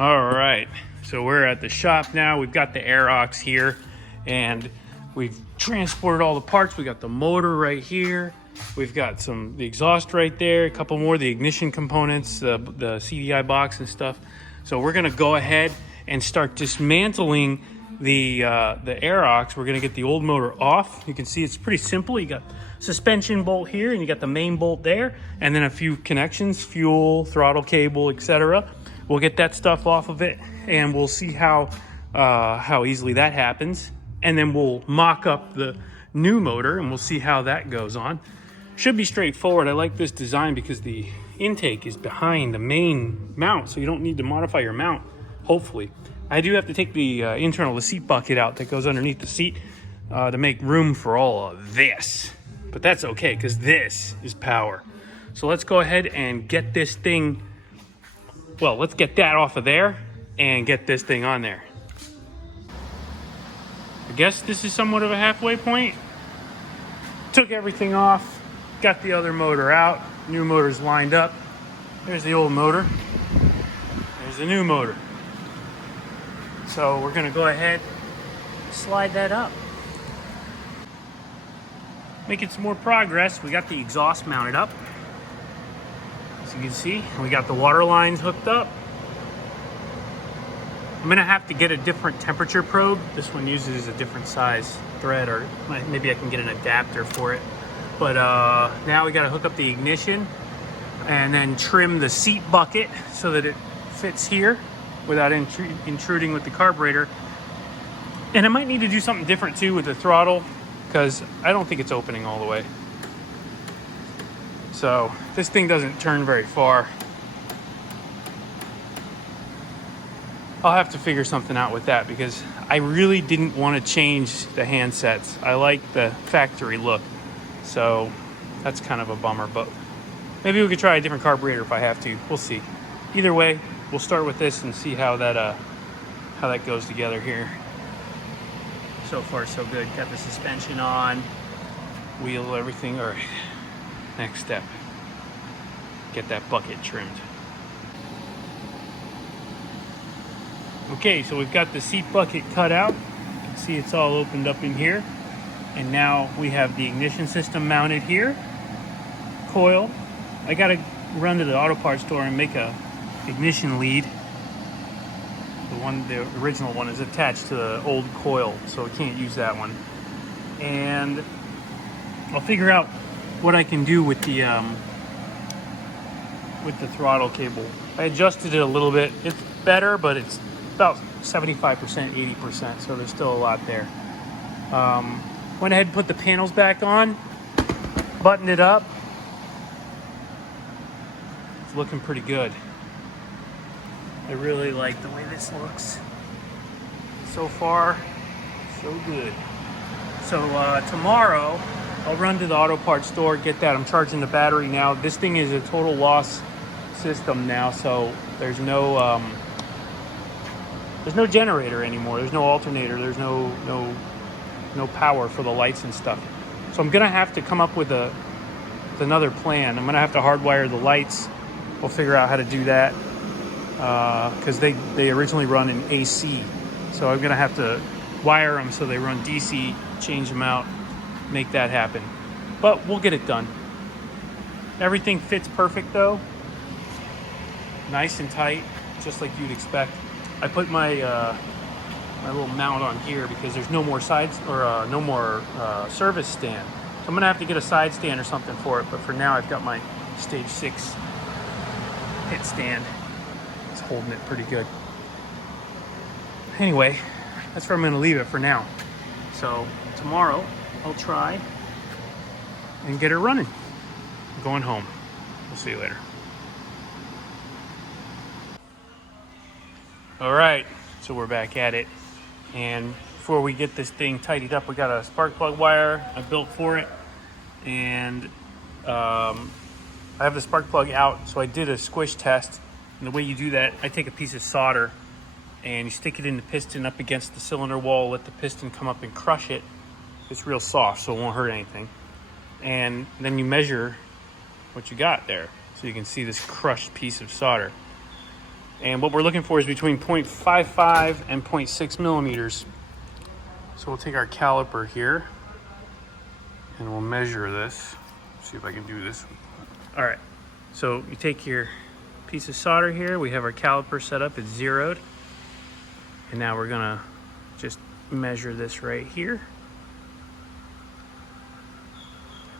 All right, so we're at the shop now. We've got the AEROX here, and we've transported all the parts. We got the motor right here. We've got the exhaust right there, a couple more, the ignition components, the CDI box and stuff. So we're gonna go ahead and start dismantling the AEROX. We're gonna get the old motor off. You can see it's pretty simple. You got suspension bolt here, and you got the main bolt there, and then a few connections, fuel, throttle cable, etc. We'll get that stuff off of it, and we'll see how easily that happens. And then we'll mock up the new motor, and we'll see how that goes on. Should be straightforward. I like this design because the intake is behind the main mount, so you don't need to modify your mount, hopefully. I do have to take the the seat bucket out that goes underneath the seat to make room for all of this. But that's okay, because this is power. So let's go ahead and get this thing. Well, let's get that off of there and get this thing on there. I guess this is somewhat of a halfway point. Took everything off, got the other motor out. New motor's lined up. There's the old motor. There's the new motor. So we're gonna go ahead and slide that up. Making some more progress. We got the exhaust mounted up. As you can see, we got the water lines hooked up. I'm gonna have to get a different temperature probe. This one uses a different size thread, or maybe I can get an adapter for it. But now we gotta hook up the ignition and then trim the seat bucket so that it fits here without intruding with the carburetor. And I might need to do something different too with the throttle, because I don't think it's opening all the way. So this thing doesn't turn very far. I'll have to figure something out with that, because I really didn't want to change the handsets. I like the factory look. So that's kind of a bummer, but maybe we could try a different carburetor if I have to. We'll see. Either way, we'll start with this and see how that goes together here. So far so good. Got the suspension on, wheel, everything. All right. Next step, get that bucket trimmed. Okay, so we've got the seat bucket cut out. You can see it's all opened up in here. And now we have the ignition system mounted here. Coil. I gotta run to the auto parts store and make a ignition lead. The original one is attached to the old coil, so we can't use that one. And I'll figure out what I can do with the throttle cable. I adjusted it a little bit. It's better, but it's about 75%, 80%, so there's still a lot there. Went ahead and put the panels back on, buttoned it up. It's looking pretty good. I really like the way this looks. So far, so good. So tomorrow, I'll run to the auto parts store, get that. I'm charging the battery now. This thing is a total loss system now, so there's no generator anymore. There's no alternator. There's no power for the lights and stuff. So I'm gonna have to come up with another plan. I'm gonna have to hardwire the lights. We'll figure out how to do that, because they originally run in AC. So I'm gonna have to wire them so they run DC, change them out, make that happen. But we'll get it done. Everything fits perfect though. Nice and tight, just like you'd expect. I put my little mount on here because there's no more sides, or no more service stand. So I'm gonna have to get a side stand or something for it, but for now I've got my stage 6 hit stand. It's holding it pretty good. Anyway, that's where I'm gonna leave it for now. So tomorrow I'll try and get her running. I'm going home. We'll see you later. All right, so we're back at it. And before we get this thing tidied up, we got a spark plug wire I built for it. And I have the spark plug out, so I did a squish test. And the way you do that, I take a piece of solder and you stick it in the piston up against the cylinder wall, let the piston come up and crush it. It's real soft, so it won't hurt anything. And then you measure what you got there. So you can see this crushed piece of solder. And what we're looking for is between 0.55 and 0.6 millimeters. So we'll take our caliper here and we'll measure this. See if I can do this. All right, so you take your piece of solder here. We have our caliper set up, it's zeroed. And now we're gonna just measure this right here.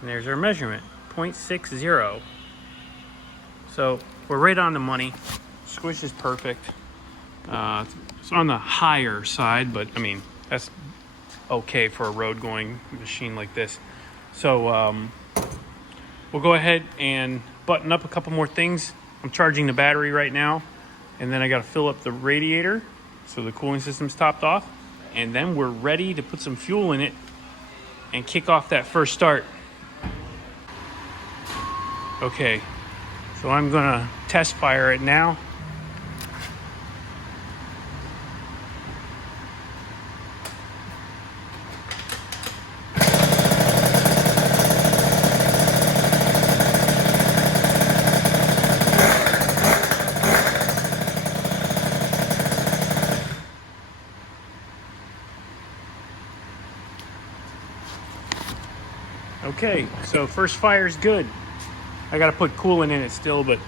And there's our measurement, 0.60. So we're right on the money. Squish is perfect. It's on the higher side, but I mean, that's okay for a road going machine like this. So we'll go ahead and button up a couple more things. I'm charging the battery right now, and then I gotta fill up the radiator so the cooling system's topped off, and then we're ready to put some fuel in it and kick off that first start. Okay, so I'm gonna test fire it now. Okay, so first fire is good. I gotta put coolant in it still, but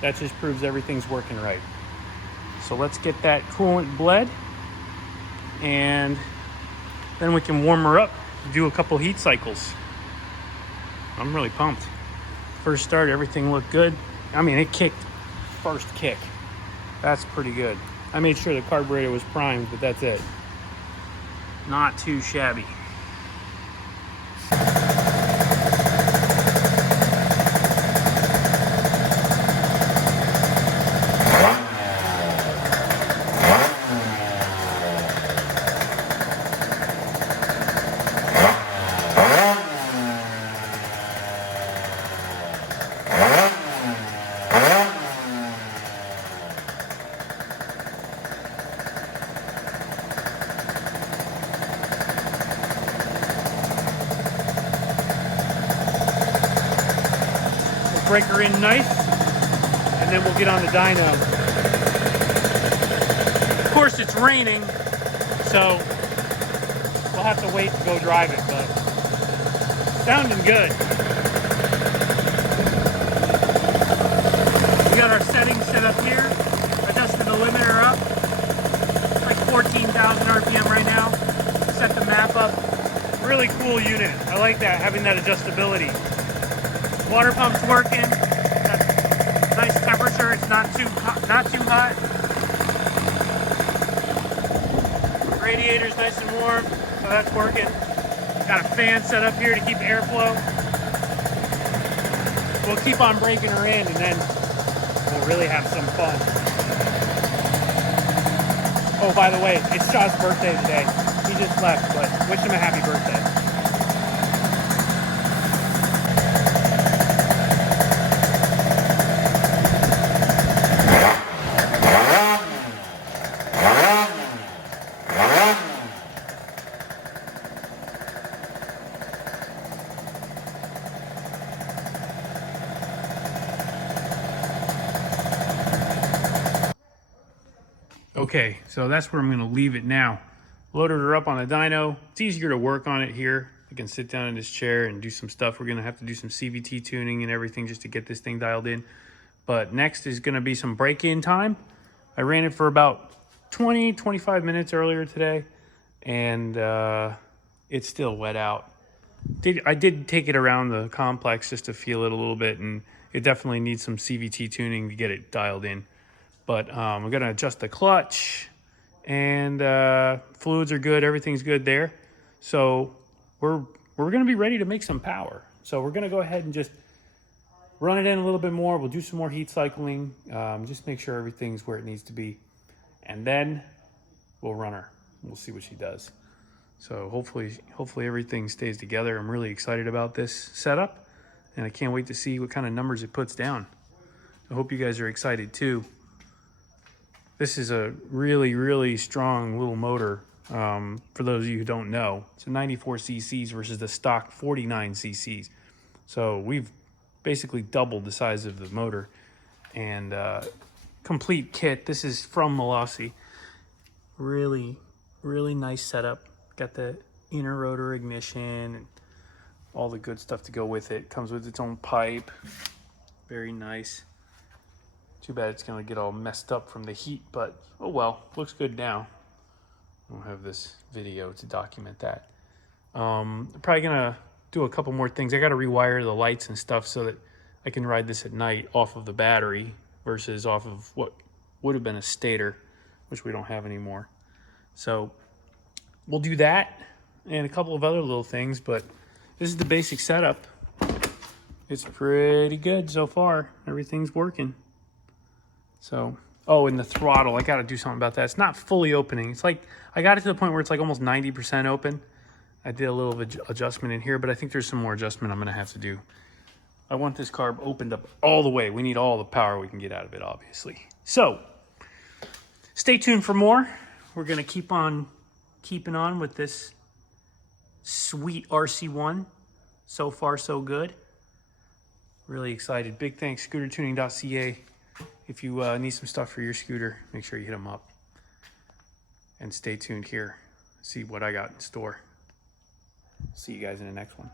that just proves everything's working right. So let's get that coolant bled, and then we can warm her up, do a couple heat cycles. I'm really pumped. First start, everything looked good. I mean, it kicked first kick. That's pretty good. I made sure the carburetor was primed, but that's it. Not too shabby. Break her in nice, and then we'll get on the dyno. Of course, it's raining, so we'll have to wait to go drive it, but sounding good. We got our settings set up here. Adjusted the limiter up, like 14,000 RPM right now. Set the map up. Really cool unit. I like that, having that adjustability. Water pump's working. Got nice temperature. It's not too hot. Radiator's nice and warm, so that's working. Got a fan set up here to keep airflow. We'll keep on breaking her in, and then we'll really have some fun. Oh, by the way, it's Shaw's birthday today. He just left, but wish him a happy birthday. Okay, so that's where I'm gonna leave it now. Loaded her up on the dyno. It's easier to work on it here. I can sit down in this chair and do some stuff. We're gonna have to do some CVT tuning and everything just to get this thing dialed in. But next is gonna be some break-in time. I ran it for about 20, 25 minutes earlier today, and it's still wet out. I did take it around the complex just to feel it a little bit, and it definitely needs some CVT tuning to get it dialed in. But we're gonna adjust the clutch, and fluids are good, everything's good there. So we're gonna be ready to make some power. So we're gonna go ahead and just run it in a little bit more. We'll do some more heat cycling, just make sure everything's where it needs to be. And then we'll run her. We'll see what she does. So hopefully everything stays together. I'm really excited about this setup, and I can't wait to see what kind of numbers it puts down. I hope you guys are excited too. This is a really, really strong little motor. For those of you who don't know, it's a 94 cc's versus the stock 49 cc's. So we've basically doubled the size of the motor, and complete kit. This is from Molossi. Really, really nice setup. Got the inner rotor ignition and all the good stuff to go with it. Comes with its own pipe. Very nice. Too bad it's gonna get all messed up from the heat, but oh well, looks good now. I don't have this video to document that. I'm probably gonna do a couple more things. I gotta rewire the lights and stuff so that I can ride this at night off of the battery versus off of what would have been a stator, which we don't have anymore. So we'll do that and a couple of other little things, but this is the basic setup. It's pretty good so far. Everything's working. So, oh, and the throttle, I got to do something about that. It's not fully opening. It's like, I got it to the point where it's like almost 90% open. I did a little adjustment in here, but I think there's some more adjustment I'm going to have to do. I want this carb opened up all the way. We need all the power we can get out of it, obviously. So, stay tuned for more. We're going to keep on keeping on with this sweet RC1. So far, so good. Really excited. Big thanks, scootertuning.ca. If you need some stuff for your scooter, make sure you hit them up. And stay tuned here. See what I got in store. See you guys in the next one.